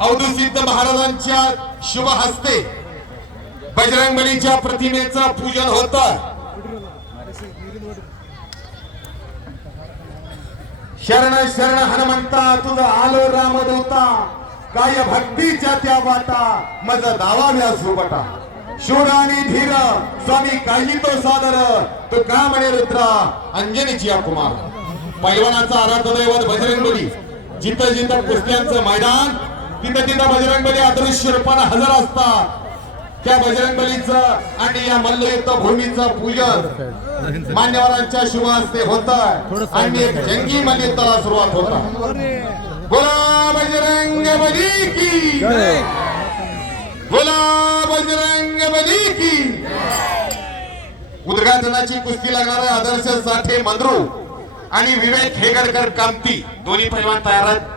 अवधूत महाराजांच्या शुभ हस्ते बजरंगबलीच्या प्रतिमेचं पूजन होतं। शरण शरण हनुमंता तुझा आलो रामदूता, काय भक्तीच्या त्या वाटा मज दावा सुबटा। शूर आणि धीर स्वामी काही तो सादर, तो का म्हणे रुद्रा अंजनीची कुमार। पैलवानाचा आराध्य दैवत बजरंगबली, जिथं जिथं कुस्त्यांचं मैदान तिथं तिथं बजरंगबली अदृश्य रूपाने हजर असतात। त्या बजरंगबलीचं आणि या मल्लयुद्ध भूमीचं पूजन मान्यवरांच्या शुभ हस्ते होतं आणि एक जंगी मल्लयुद्धाला सुरुवात होता। बोला बजरंगबली की जय, बोला बजरंगबली की। उद्घाटनाची कुस्ती लागणारे आदर्श साठे मंद्रू आणि विवेक हेगडकर कामती दोन्ही पैलवान तयार आहेत।